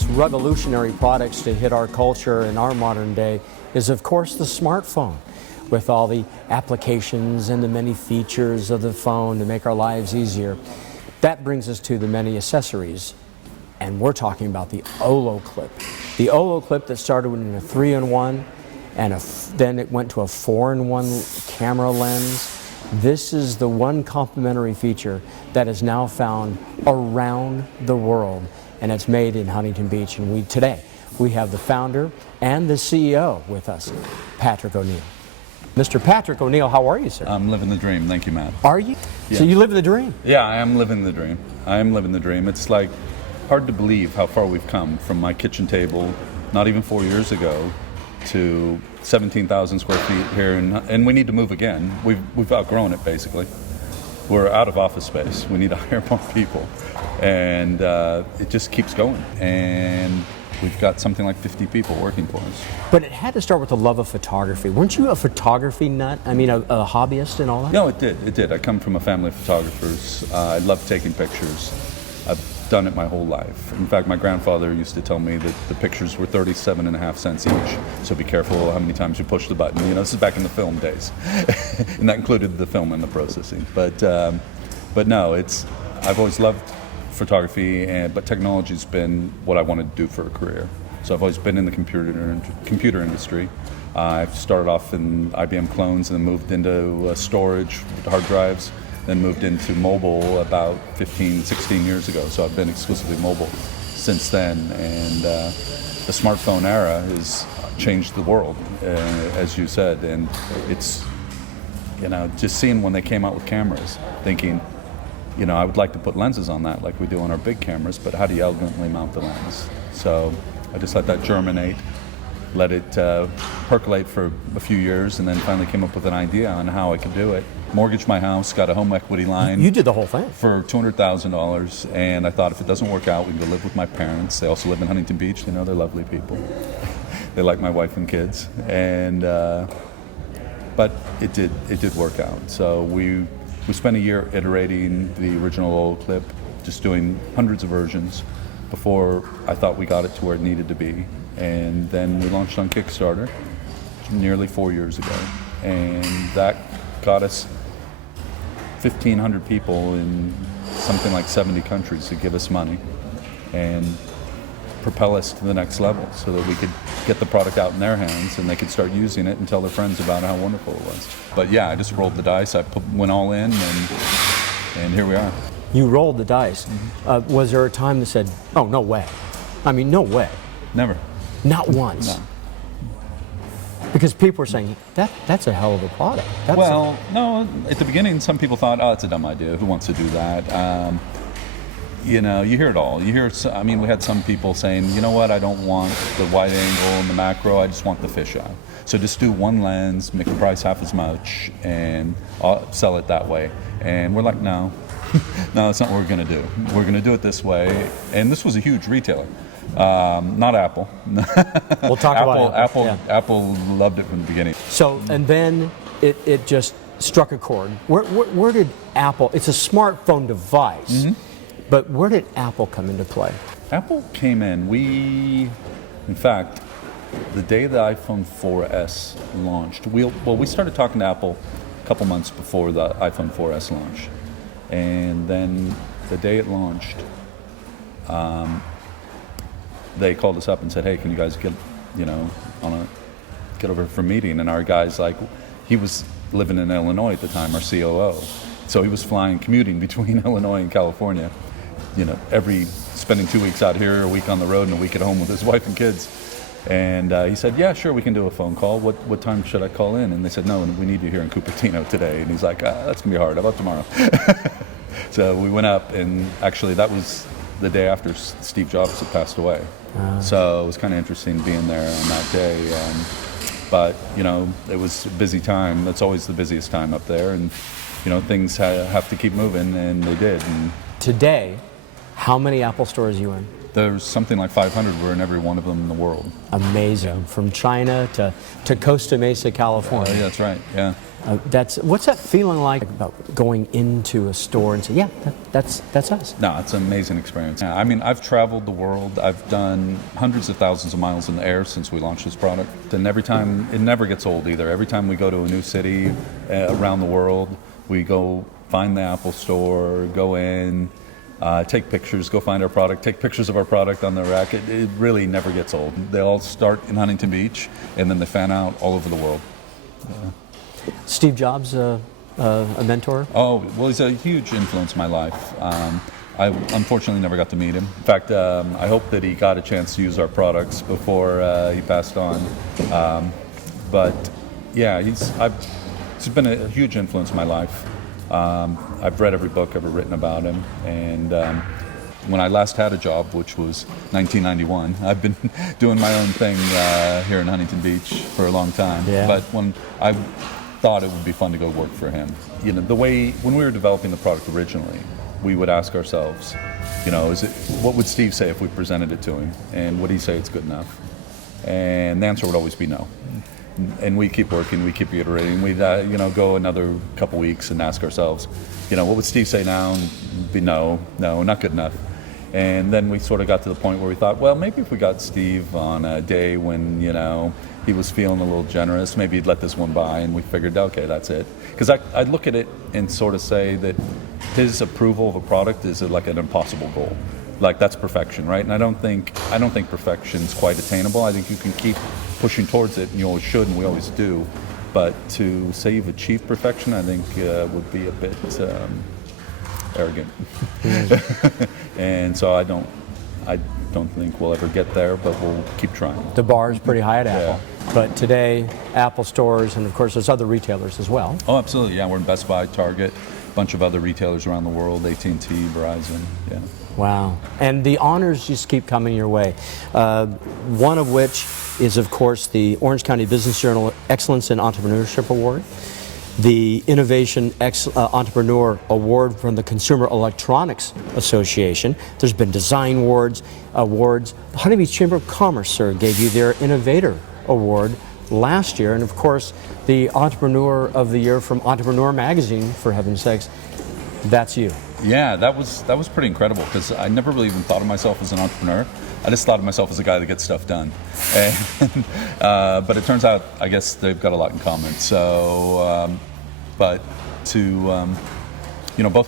most revolutionary products to hit our culture in our modern day is, of course, the smartphone, with all the applications and the many features of the phone to make our lives easier. That brings us to the many accessories, and we're talking about the OlloClip. The OlloClip that started in a 3-in-1, and then it went to a 4-in-1 camera lens. This is the one complementary feature that is now found around the world, and it's made in Huntington Beach. And today we have the founder and the CEO with us, Patrick O'Neill. Mr. Patrick O'Neill, how are you, sir? I'm living the dream. Thank you, Matt. Are you? Yeah. So you live the dream? Yeah, I am living the dream. I am living the dream. It's like hard to believe how far we've come from my kitchen table, not even 4 years ago, to 17,000 square feet here, and we need to move again. We've outgrown it, basically. We're out of office space. We need to hire more people, and it just keeps going. And we've got something like 50 people working for us. But it had to start with a love of photography. Weren't you a photography nut? I mean, a hobbyist and all that? No, it did. It did. I come from a family of photographers. I love taking pictures. I've done it my whole life. In fact, my grandfather used to tell me that the pictures were 37.5 cents each. So be careful how many times you push the button. You know, this is back in the film days, and that included the film and the processing. But no, I've always loved photography, but technology's been what I wanted to do for a career. So I've always been in the computer industry. I started off in IBM clones and then moved into storage, hard drives, then moved into mobile about 15, 16 years ago. So I've been exclusively mobile since then. And the smartphone era has changed the world, as you said. And it's, just seeing when they came out with cameras, thinking, I would like to put lenses on that like we do on our big cameras, but how do you elegantly mount the lens? So I just let that germinate, let it percolate for a few years, and then finally came up with an idea on how I could do it. Mortgaged my house, got a home equity line. You did the whole thing? For $200,000, and I thought if it doesn't work out, we can go live with my parents. They also live in Huntington Beach. They're lovely people. They like my wife and kids, and but it did work out. So we spent a year iterating the original OlloClip, just doing hundreds of versions before I thought we got it to where it needed to be. And then we launched on Kickstarter nearly 4 years ago. And that got us 1,500 people in something like 70 countries to give us money and propel us to the next level so that we could get the product out in their hands and they could start using it and tell their friends about how wonderful it was. But yeah, I just rolled the dice. I went all in, and here we are. You rolled the dice. Mm-hmm. Was there a time that said, oh, no way? I mean, no way. Never. Not once? No. Because people were saying, that's a hell of a product. No, at the beginning, some people thought, oh, it's a dumb idea. Who wants to do that? You hear it all. We had some people saying, you know what, I don't want the wide angle and the macro, I just want the fisheye. So just do one lens, make the price half as much, and I'll sell it that way. And we're like, no, that's not what we're going to do. We're going to do it this way. And this was a huge retailer. Not Apple. We'll talk about Apple. Yeah. Apple loved it from the beginning. So, and then it just struck a chord. Where did Apple, it's a smartphone device, but where did Apple come into play? Apple came in. In fact, the day the iPhone 4S launched, we started talking to Apple a couple months before the iPhone 4S launch. And then the day it launched, they called us up and said, hey, can you guys get over for a meeting? And our guy's he was living in Illinois at the time, our COO. So he was commuting between Illinois and California, spending 2 weeks out here, a week on the road, and a week at home with his wife and kids. And he said, yeah, sure, we can do a phone call. What time should I call in? And they said, no, we need you here in Cupertino today. And he's like, that's going to be hard. How about tomorrow? So we went up, and actually that was the day after Steve Jobs had passed away. So it was kind of interesting being there on that day. But, it was a busy time. That's always the busiest time up there. And, things have to keep moving, and they did. And today, how many Apple stores are you in? there's something like 500. We're in every one of them in the world. Amazing. From China to Costa Mesa, California. Yeah, that's right. Yeah. What's that feeling like about going into a store and say, yeah, that's us? No, it's an amazing experience. Yeah, I mean, I've traveled the world. I've done hundreds of thousands of miles in the air since we launched this product. And every time, it never gets old either. Every time we go to a new city around the world, we go find the Apple store, go in, take pictures, go find our product, take pictures of our product on the rack. It really never gets old. They all start in Huntington Beach, and then they fan out all over the world. Yeah. Steve Jobs, a mentor? Oh, well, he's a huge influence in my life. I unfortunately never got to meet him. In fact, I hope that he got a chance to use our products before he passed on. But yeah, he's been a huge influence in my life. I've read every book ever written about him, and when I last had a job, which was 1991, I've been doing my own thing here in Huntington Beach for a long time. Yeah. But when I thought it would be fun to go work for him, you know, the way when we were developing the product originally, we would ask ourselves, you know, what would Steve say if we presented it to him, and would he say it's good enough? And the answer would always be no. And we keep working, we keep iterating. We'd go another couple weeks and ask ourselves, you know, what would Steve say now? And it'd be no, not good enough. And then we sort of got to the point where we thought, well, maybe if we got Steve on a day when, you know, he was feeling a little generous, maybe he'd let this one by. And we figured, okay, that's it. Because I'd look at it and sort of say that his approval of a product is like an impossible goal. Like, that's perfection, right? And I don't think perfection's quite attainable. I think you can keep pushing towards it, and you always should, and we always do. But to say you've achieved perfection, I think would be a bit arrogant. And so I don't think we'll ever get there, but we'll keep trying. The bar is pretty high at Apple. Yeah. But today, Apple stores, and of course there's other retailers as well. Oh, absolutely, yeah. We're in Best Buy, Target, a bunch of other retailers around the world, AT&T, Verizon, yeah. Wow. And the honors just keep coming your way. One of which is, of course, the Orange County Business Journal Excellence in Entrepreneurship Award, the Innovation Entrepreneur Award from the Consumer Electronics Association. There's been design awards. The Huntington Beach Chamber of Commerce, sir, gave you their Innovator Award last year. And of course, the Entrepreneur of the Year from Entrepreneur Magazine, for heaven's sakes. That's you. Yeah, that was pretty incredible, because I never really even thought of myself as an entrepreneur. I just thought of myself as a guy that gets stuff done. And, but it turns out, I guess they've got a lot in common. So, both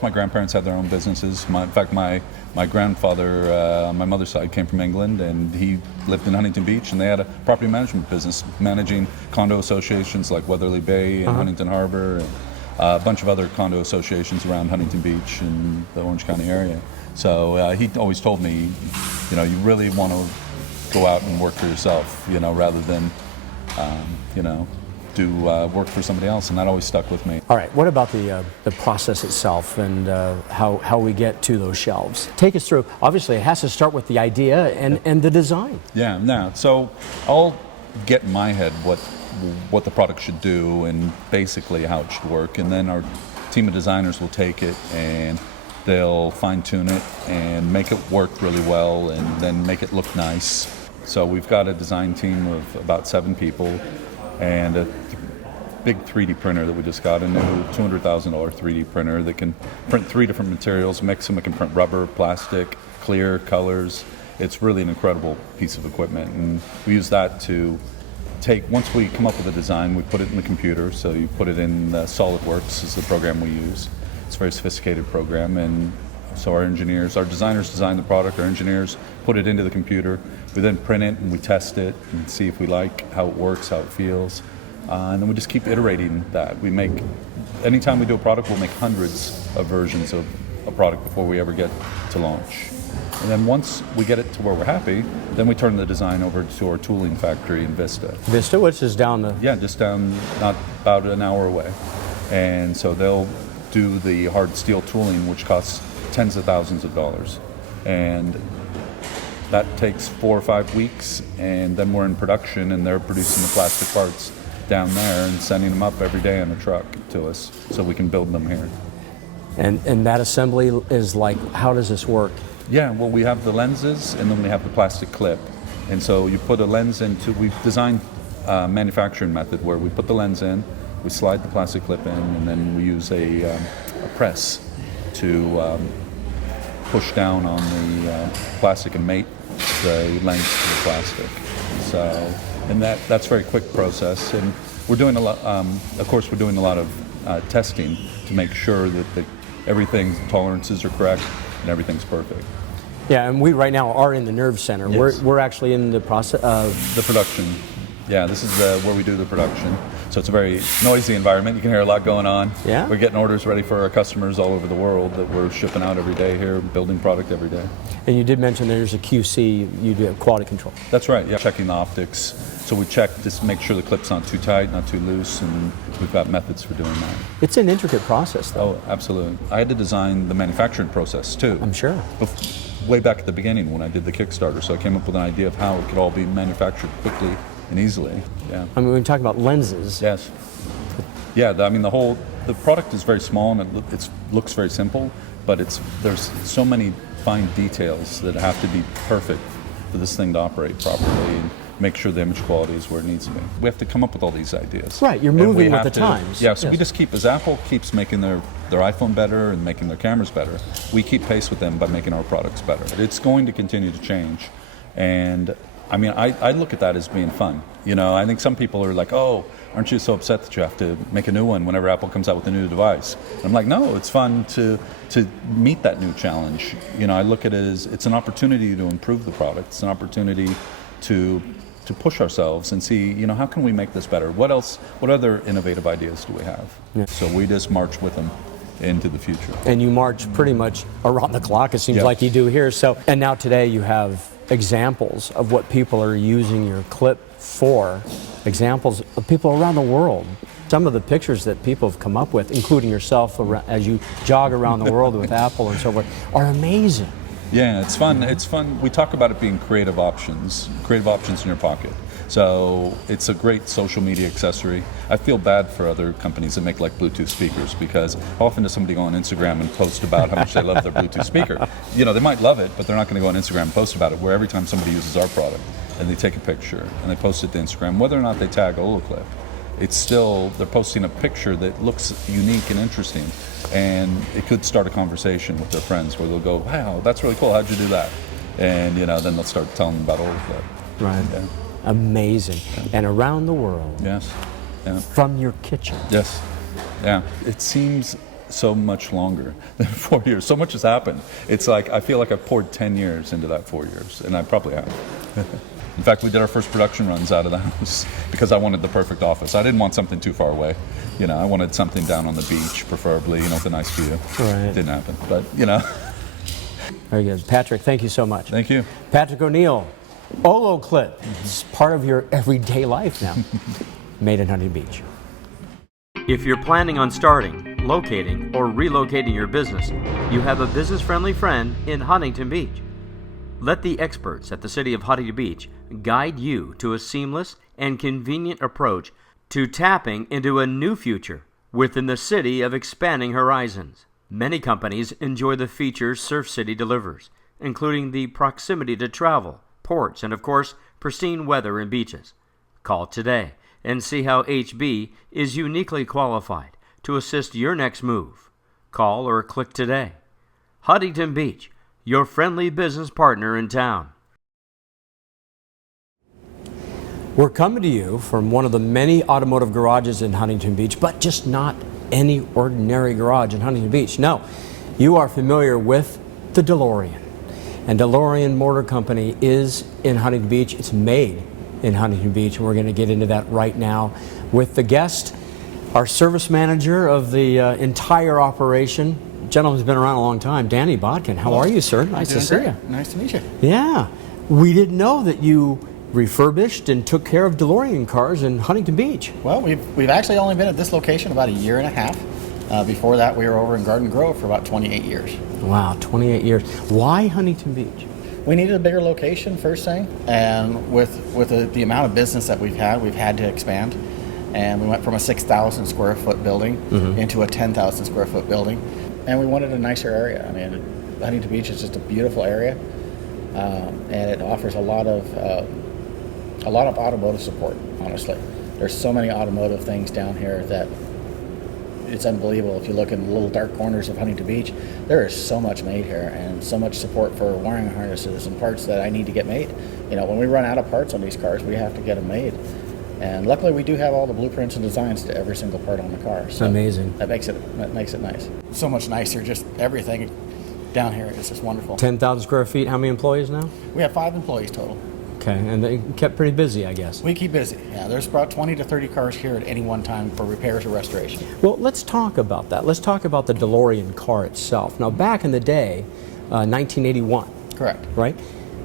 my grandparents had their own businesses. In fact, my grandfather on my mother's side came from England, and he lived in Huntington Beach, and they had a property management business managing condo associations like Weatherly Bay and Huntington Harbor, and a bunch of other condo associations around Huntington Beach and the Orange County area. So he always told me, you know, you really want to go out and work for yourself, you know, rather than, do work for somebody else, and that always stuck with me. All right, what about the process itself and how we get to those shelves? Take us through. Obviously, it has to start with the idea and the design. Yeah, so I'll get in my head what the product should do and basically how it should work, and then our team of designers will take it and they'll fine-tune it and make it work really well and then make it look nice. So we've got a design team of about 7 people and a big 3D printer that we just got, a new $200,000 3D printer that can print 3 different materials, mix them. It can print rubber, plastic, clear, colors. It's really an incredible piece of equipment, and we use that to once we come up with a design, we put it in the computer. So you put it in SolidWorks is the program we use. It's a very sophisticated program, and so our designers design the product, our engineers put it into the computer. We then print it and we test it and see if we like how it works, how it feels. And then we just keep iterating that. Anytime we do a product, we'll make hundreds of versions of a product before we ever get to launch. And then once we get it to where we're happy, then we turn the design over to our tooling factory in Vista. Vista, which is down the... Yeah, just down, not about an hour away. And so they'll do the hard steel tooling, which costs tens of thousands of dollars. And that takes 4 or 5 weeks, and then we're in production, and they're producing the plastic parts down there and sending them up every day on a truck to us so we can build them here. And that assembly is like, how does this work? Yeah, well, we have the lenses and then we have the plastic clip. And so you put a lens into, we've designed a manufacturing method where we put the lens in, we slide the plastic clip in, and then we use a press to push down on the plastic and mate the lens to the plastic. So, and that's a very quick process. And we're doing a lot, of course, we're doing a lot of testing to make sure that everything, tolerances are correct and everything's perfect. Yeah, and we right now are in the nerve center. Yes. We're actually in the process of the production. Yeah, this is where we do the production. So it's a very noisy environment. You can hear a lot going on. Yeah. We're getting orders ready for our customers all over the world that we're shipping out every day here, building product every day. And you did mention there's a QC, you do quality control. That's right, yeah. Checking the optics. So we check to make sure the clip's not too tight, not too loose, and we've got methods for doing that. It's an intricate process, though. Oh, absolutely. I had to design the manufacturing process, too. I'm sure. Way back at the beginning when I did the Kickstarter, so I came up with an idea of how it could all be manufactured quickly and easily. Yeah. I mean, when we talk about lenses. Yes. Yeah, I mean, the product is very small and it looks very simple, but there's so many fine details that have to be perfect for this thing to operate properly and make sure the image quality is where it needs to be. We have to come up with all these ideas. Right, you're moving with the times. Yeah, so we just keep, as Apple keeps making their iPhone better and making their cameras better, we keep pace with them by making our products better. It's going to continue to change, and I mean, I look at that as being fun. You know, I think some people are like, oh, aren't you so upset that you have to make a new one whenever Apple comes out with a new device? And I'm like, no, it's fun to meet that new challenge. You know, I look at it as it's an opportunity to improve the product. It's an opportunity to push ourselves and see, you know, how can we make this better? What other innovative ideas do we have? Yeah. So we just march with them into the future. And you march pretty much around the clock, it seems like you do here. So, and now today you have examples of what people are using your clip for, examples of people around the world. Some of the pictures that people have come up with, including yourself as you jog around the world with Apple and so forth, are amazing. Yeah, it's fun. It's fun. We talk about it being creative options in your pocket. So it's a great social media accessory. I feel bad for other companies that make like Bluetooth speakers, because how often does somebody go on Instagram and post about how much they love their Bluetooth speaker? You know, they might love it, but they're not going to go on Instagram and post about it, where every time somebody uses our product and they take a picture and they post it to Instagram, whether or not they tag OlloClip, it's still, they're posting a picture that looks unique and interesting, and it could start a conversation with their friends where they'll go, wow, that's really cool, how'd you do that? And you know, then they'll start telling them about OlloClip. Right. Yeah. Amazing. Yeah. And around the world. Yes. Yeah. From your kitchen. Yes. Yeah. It seems so much longer than 4 years. So much has happened. It's like, I feel like I've poured 10 years into that 4 years, and I probably have. In fact, we did our first production runs out of the house because I wanted the perfect office. I didn't want something too far away. You know, I wanted something down on the beach, preferably, you know, with a nice view. Right. It didn't happen, but, you know. Very good. Patrick, thank you so much. Thank you. Patrick O'Neill, OlloClip. It's part of your everyday life now. Made in Huntington Beach. If you're planning on starting, locating, or relocating your business, you have a business-friendly friend in Huntington Beach. Let the experts at the City of Huntington Beach guide you to a seamless and convenient approach to tapping into a new future within the city of expanding horizons. Many companies enjoy the features Surf City delivers, including the proximity to travel, ports, and of course, pristine weather and beaches. Call today and see how HB is uniquely qualified to assist your next move. Call or click today. Huntington Beach, your friendly business partner in town. We're coming to you from one of the many automotive garages in Huntington Beach, but just not any ordinary garage in Huntington Beach. No, you are familiar with the DeLorean. And DeLorean Motor Company is in Huntington Beach. It's made in Huntington Beach, and we're going to get into that right now with the guest, our service manager of the entire operation. Gentleman's been around a long time, Danny Bodkin. How are you, sir? Nice to see you. Nice to meet you. Yeah. We didn't know that you refurbished and took care of DeLorean cars in Huntington Beach. Well, we've actually only been at this location about a year and a half. Before that, we were over in Garden Grove for about 28 years. Wow, 28 years. Why Huntington Beach? We needed a bigger location, first thing, and with the amount of business that we've had to expand. And we went from a 6,000 square foot building into a 10,000 square foot building. And we wanted a nicer area. I mean, Huntington Beach is just a beautiful area, and it offers a lot of automotive support. Honestly, there's so many automotive things down here that it's unbelievable. If you look in the little dark corners of Huntington Beach, there is so much made here, and so much support for wiring harnesses and parts that I need to get made. You know, when we run out of parts on these cars, we have to get them made. And luckily, we do have all the blueprints and designs to every single part on the car. So amazing. That makes it nice. So much nicer. Just everything down here is just wonderful. 10,000 square feet. How many employees now? We have 5 employees total. Okay, and they kept pretty busy, I guess. We keep busy. Yeah, there's about 20 to 30 cars here at any one time for repairs or restoration. Well, let's talk about that. Let's talk about the DeLorean car itself. Now, back in the day, 1981. Correct. Right?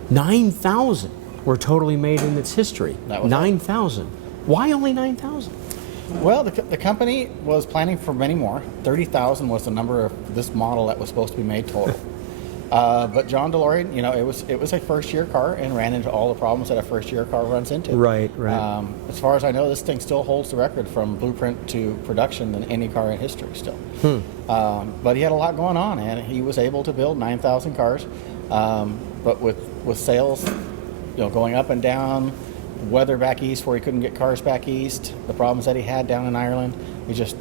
9,000 were totally made in its history. That was 9,000. Why only 9,000? Well, the company was planning for many more. 30,000 was the number of this model that was supposed to be made total. But John DeLorean, you know, it was a first-year car and ran into all the problems that a first-year car runs into. Right. As far as I know, this thing still holds the record from blueprint to production than any car in history still. But he had a lot going on, and he was able to build 9,000 cars. But with sales, you know, going up and down, weather back east where he couldn't get cars back east, the problems that he had down in Ireland, he just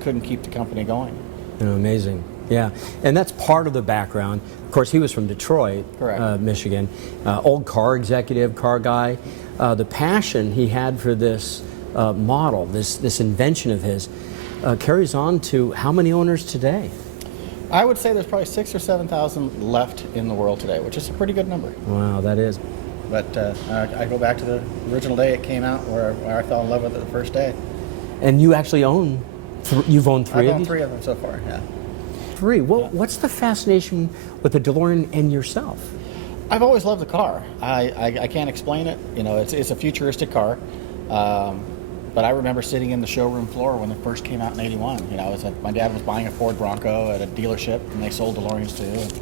couldn't keep the company going. Amazing. Yeah, and that's part of the background. Of course, he was from Detroit, Correct. Michigan, old car executive, car guy. The passion he had for this model, this invention of his, carries on to how many owners today? I would say there's probably 6,000 or 7,000 left in the world today, which is a pretty good number. Wow, that is. But I go back to the original day it came out, where I fell in love with it the first day. And you actually own, you've owned 3 of these? I've owned 3 of them so far, yeah. 3. Well, what's the fascination with the DeLorean and yourself? I've always loved the car. I can't explain it. You know, it's a futuristic car. But I remember sitting in the showroom floor when it first came out in '81. You know, my dad was buying a Ford Bronco at a dealership, and they sold DeLoreans too. And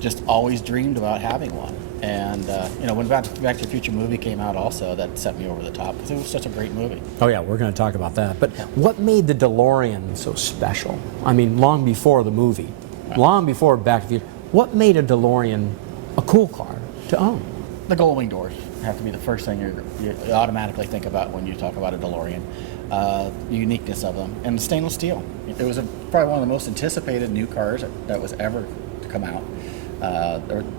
just always dreamed about having one. And you know, when Back to the Future movie came out, also that set me over the top because it was such a great movie. Oh yeah, we're going to talk about that. But what made the DeLorean so special? I mean, long before the movie, long before Back to the Future, what made a DeLorean a cool car to own? The gull wing doors have to be the first thing you automatically think about when you talk about a DeLorean. The uniqueness of them, and the stainless steel. It was probably one of the most anticipated new cars that was ever to come out.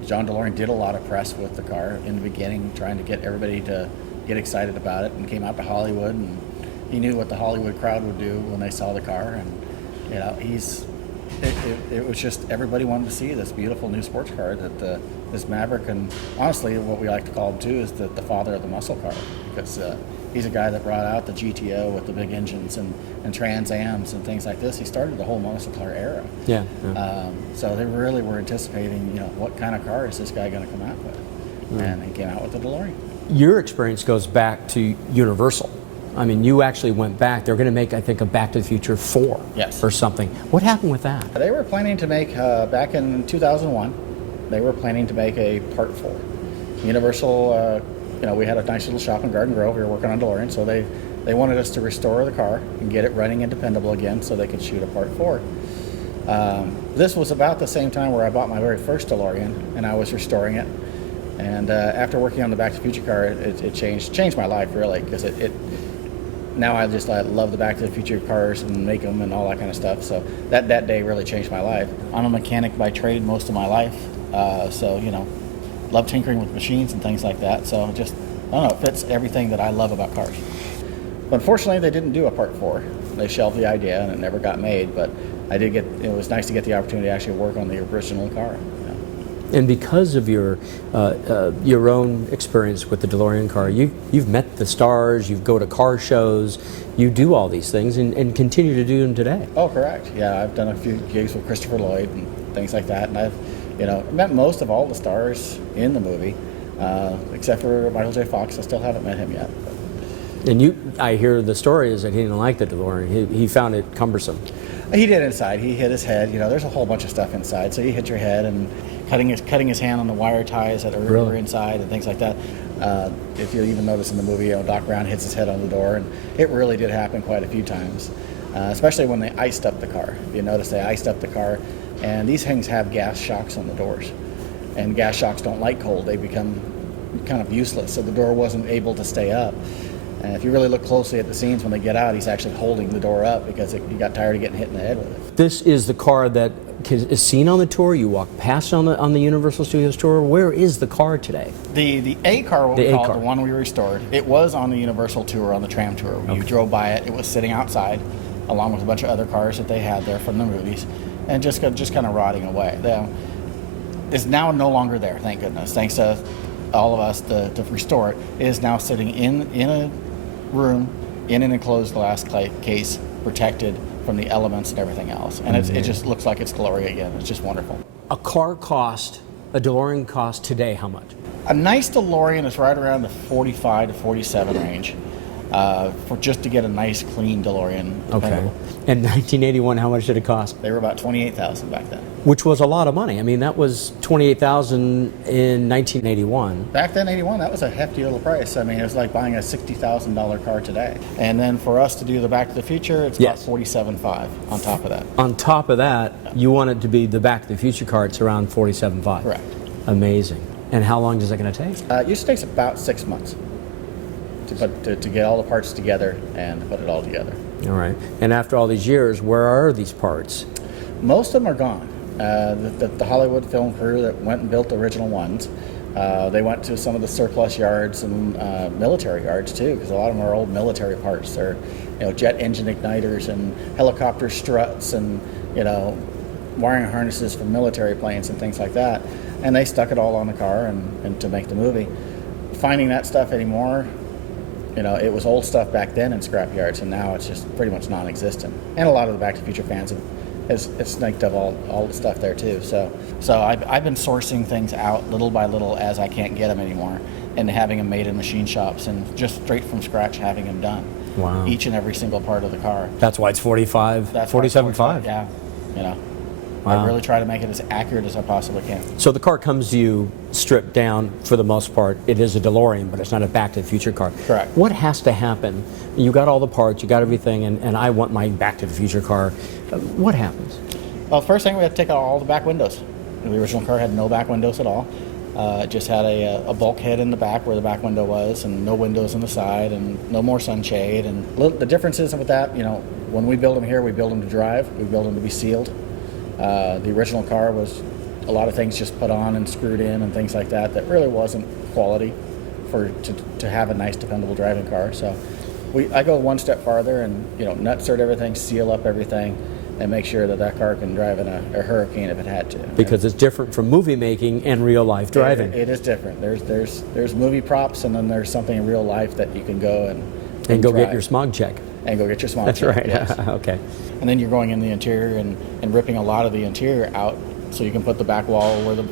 John DeLorean did a lot of press with the car in the beginning, trying to get everybody to get excited about it, and came out to Hollywood, and he knew what the Hollywood crowd would do when they saw the car, and you know, it was just everybody wanted to see this beautiful new sports car that this Maverick, and honestly what we like to call him too is the father of the muscle car, because he's a guy that brought out the GTO with the big engines and Trans Ams and things like this. He started the whole muscle car era. Yeah. So they really were anticipating, you know, what kind of car is this guy going to come out with, and he came out with the DeLorean. Your experience goes back to Universal. I mean, you actually went back. They're going to make, I think, a Back to the Future 4 Yes. or something. What happened with that? They were planning to make, back in 2001, they were planning to make a Part 4. Universal, you know, we had a nice little shop in Garden Grove. We were working on DeLorean, so they wanted us to restore the car and get it running and dependable again so they could shoot a Part 4. This was about the same time where I bought my very first DeLorean, and I was restoring it. And after working on the Back to the Future car, it changed my life, really, because now I love the Back to the Future cars and make them and all that kind of stuff. So that day really changed my life. I'm a mechanic by trade most of my life, so you know, love tinkering with machines and things like that. So just, I don't know, it fits everything that I love about cars. But unfortunately, they didn't do a Part 4. They shelved the idea and it never got made. But it was nice to get the opportunity to actually work on the original car. And because of your own experience with the DeLorean car, you've met the stars, you go to car shows, you do all these things and continue to do them today. Oh, correct. Yeah, I've done a few gigs with Christopher Lloyd and things like that, and I've met most of all the stars in the movie, except for Michael J. Fox. I still haven't met him yet. And I hear the story is that he didn't like the DeLorean. He found it cumbersome. He did inside. He hit his head. You know, there's a whole bunch of stuff inside. So you hit your head, and cutting his hand on the wire ties that are inside and things like that. If you even notice in the movie, Doc Brown hits his head on the door, and it really did happen quite a few times. especially when they iced up the car. If you notice, they iced up the car, and these things have gas shocks on the doors, and gas shocks don't like cold. They become kind of useless, so the door wasn't able to stay up. And if you really look closely at the scenes when they get out, he's actually holding the door up because he got tired of getting hit in the head with it. This is the car that is seen on the tour. You walk past on the Universal Studios tour. Where is the car today? The A car, what The we A call car. it, the one we restored, it was on the Universal tour, on the tram tour. You drove by it, it was sitting outside, along with a bunch of other cars that they had there from the movies, and just kind of rotting away. It's now no longer there, thank goodness. Thanks to all of us to restore it. It is now sitting in a room, in an enclosed glass case, protected from the elements and everything else. And it just looks like it's glory again. It's just wonderful. A DeLorean cost today how much? A nice DeLorean is right around the 45 to 47 range, for just to get a nice, clean DeLorean. Okay. In 1981, how much did it cost? They were about $28,000 back then. Which was a lot of money. I mean, that was $28,000 in 1981. Back then, 81, that was a hefty little price. I mean, it was like buying a $60,000 car today. And then for us to do the Back to the Future, it's Yes. about $47,500 on top of that. On top of that, you want it to be the Back to the Future car. It's around $47,500. Correct. Amazing. And how long is that going to take? It usually takes about 6 months to get all the parts together and put it all together. All right. And after all these years, where are these parts? Most of them are gone. The Hollywood film crew that went and built the original ones, they went to some of the surplus yards and military yards too, because a lot of them are old military parts. They're, jet engine igniters and helicopter struts and, wiring harnesses for military planes and things like that. And they stuck it all on the car and to make the movie. Finding that stuff anymore, it was old stuff back then in scrap yards, and now it's just pretty much non-existent. And a lot of the Back to the Future fans has snaked up all the stuff there too. So I've been sourcing things out little by little as I can't get them anymore, and having them made in machine shops and just straight from scratch having them done. Wow. Each and every single part of the car. That's why it's That's why it's 47.5. Yeah. Wow. I really try to make it as accurate as I possibly can. So the car comes to you stripped down for the most part. It is a DeLorean, but it's not a Back to the Future car. Correct. What has to happen? You got all the parts, you got everything, and I want my Back to the Future car. What happens? Well, first thing, we have to take out all the back windows. The original car had no back windows at all. It just had a bulkhead in the back where the back window was, and no windows on the side, and no more sunshade. And the differences with that, when we build them here, we build them to drive. We build them to be sealed. The original car was a lot of things just put on and screwed in and things like that really wasn't quality to have a nice, dependable driving car. So I go one step farther and nutsert everything, seal up everything, and make sure that car can drive in a hurricane if it had to. Because it's different from movie making and real life driving. It is different. There's movie props, and then there's something in real life that you can go and go drive. get your smog check. And go get your smog That's check, right. yes. Okay. And then you're going in the interior and ripping a lot of the interior out, so you can put the back wall where the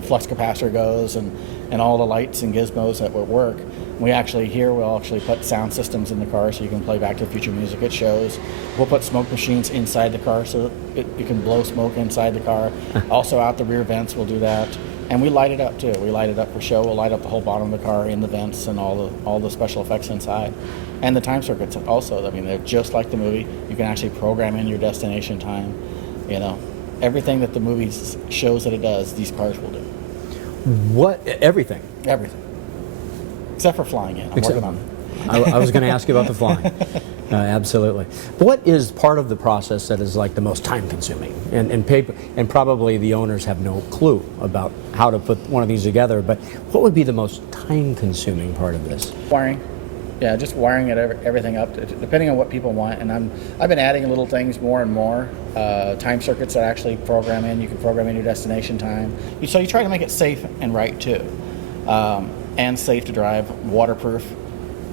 flux capacitor goes and all the lights and gizmos that would work. We'll actually put sound systems in the car so you can play Back to the Future music at shows. We'll put smoke machines inside the car so you can blow smoke inside the car. Also out the rear vents, we'll do that. And we light it up too. We light it up for show. We'll light up the whole bottom of the car in the vents and all the special effects inside. And the time circuits also. I mean, they're just like the movie. You can actually program in your destination time. Everything that the movie shows that it does, these cars will do. What? Everything? Everything. Except for flying in. I'm working on it. I was going to ask you about the flying. Absolutely. What is part of the process that is like the most time consuming? And probably the owners have no clue about how to put one of these together, but what would be the most time consuming part of this? Wiring. Yeah, just wiring everything up, depending on what people want. And I've been adding little things more and more. Time circuits that actually program in. You can program in your destination time. So you try to make it safe and right too. And safe to drive, waterproof.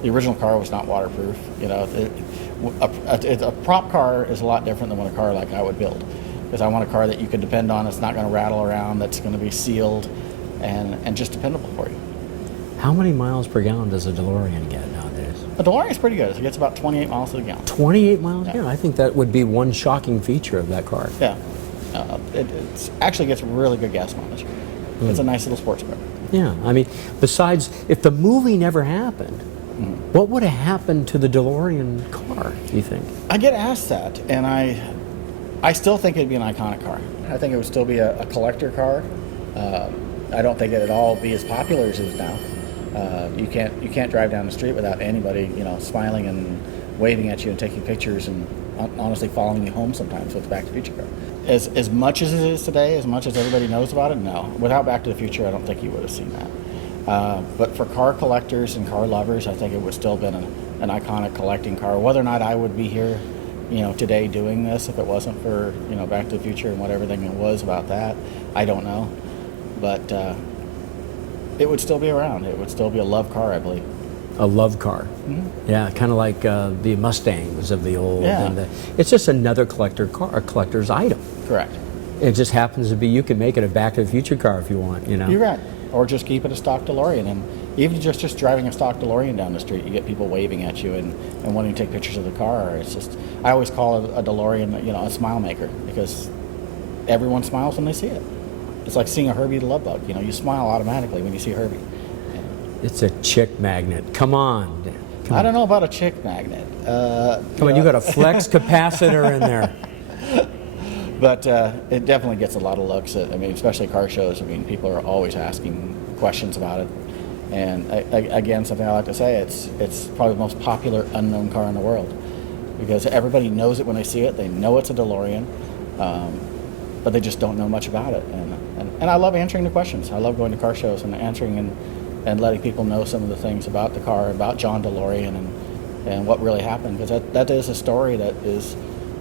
The original car was not waterproof. A prop car is a lot different than what a car like I would build, because I want a car that you can depend on. It's not going to rattle around. That's going to be sealed, and just dependable for you. How many miles per gallon does a DeLorean get nowadays? A DeLorean is pretty good. It gets about 28 miles to the gallon. 28 miles? Yeah. Yeah, I think that would be one shocking feature of that car. Yeah, it actually gets really good gas mileage. It's a nice little sports car. Yeah, I mean, besides, if the movie never happened, What would have happened to the DeLorean car, do you think? I get asked that, and I still think it'd be an iconic car. I think it would still be a collector car. I don't think it'd all be as popular as it is now. You can't drive down the street without anybody, smiling and waving at you and taking pictures and honestly following you home sometimes with the Back to the Future car. As much as it is today, as much as everybody knows about it, no. Without Back to the Future, I don't think you would have seen that. But for car collectors and car lovers, I think it would still have been an iconic collecting car. Whether or not I would be here, today doing this if it wasn't for, Back to the Future and what everything was about that, I don't know. But it would still be around. It would still be a love car, I believe. A love car. Yeah, kind of like the Mustangs of the old. Yeah. And it's just another a collector's item. Correct. It just happens to be, you can make it a Back to the Future car if you want, You're right. Or just keep it a stock DeLorean. And even just driving a stock DeLorean down the street, you get people waving at you and wanting to take pictures of the car. It's just, I always call it a DeLorean, a smile maker, because everyone smiles when they see it. It's like seeing a Herbie the Love Bug. You smile automatically when you see Herbie. It's a chick magnet. Come on. I don't know about a chick magnet. Come on, you got a flex capacitor in there. But it definitely gets a lot of looks. Especially car shows. People are always asking questions about it. And again, something I like to say, it's probably the most popular unknown car in the world, because everybody knows it when they see it. They know it's a DeLorean, but they just don't know much about it. And I love answering the questions. I love going to car shows and answering and letting people know some of the things about the car, about John DeLorean, and what really happened, because that is a story that is,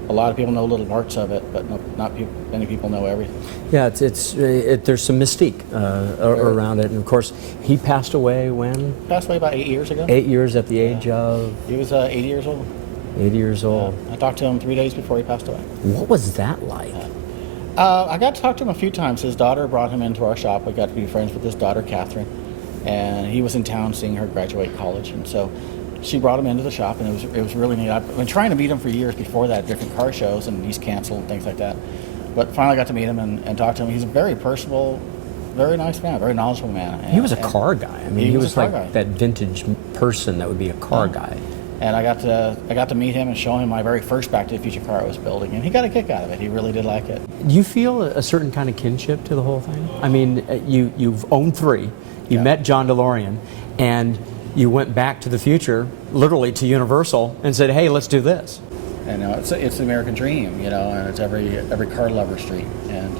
a lot of people know little parts of it, but not many people know everything. Yeah, there's some mystique around it, and of course, he passed away when? Passed away about 8 years ago. 8 years at the age of? He was 80 years old. 80 years old. I talked to him 3 days before he passed away. What was that like? I got to talk to him a few times. His daughter brought him into our shop. We got to be friends with his daughter, Catherine, and he was in town seeing her graduate college, and so she brought him into the shop, and it was really neat. I've been trying to meet him for years before that, different car shows, and he's canceled and things like that. But finally got to meet him and talk to him. He's a very personable, very nice man, very knowledgeable man. He was a car guy. He was like guy. that vintage person that would be a car guy. And I got to meet him and show him my very first Back to the Future car I was building, and he got a kick out of it. He really did like it. Do you feel a certain kind of kinship to the whole thing? You've owned three. You met John DeLorean, and you went back to the future, literally to Universal, and said, "Hey, let's do this." And it's the American dream, and it's every car lover's dream, and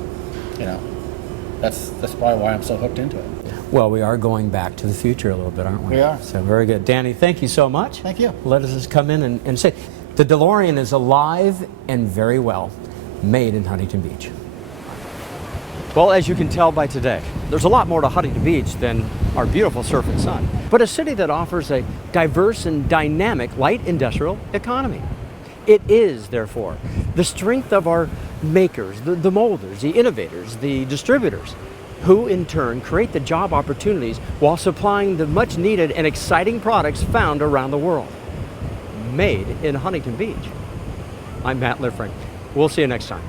that's probably why I'm so hooked into it. Well, we are going back to the future a little bit, aren't we? We are. So very good. Danny, thank you so much. Thank you. Let us just come in and say, the DeLorean is alive and very well, made in Huntington Beach. Well, as you can tell by today, there's a lot more to Huntington Beach than our beautiful surf and sun, but a city that offers a diverse and dynamic light industrial economy. It is, therefore, the strength of our makers, the molders, the innovators, the distributors, who in turn create the job opportunities while supplying the much needed and exciting products found around the world. Made in Huntington Beach. I'm Matt Liffring. We'll see you next time.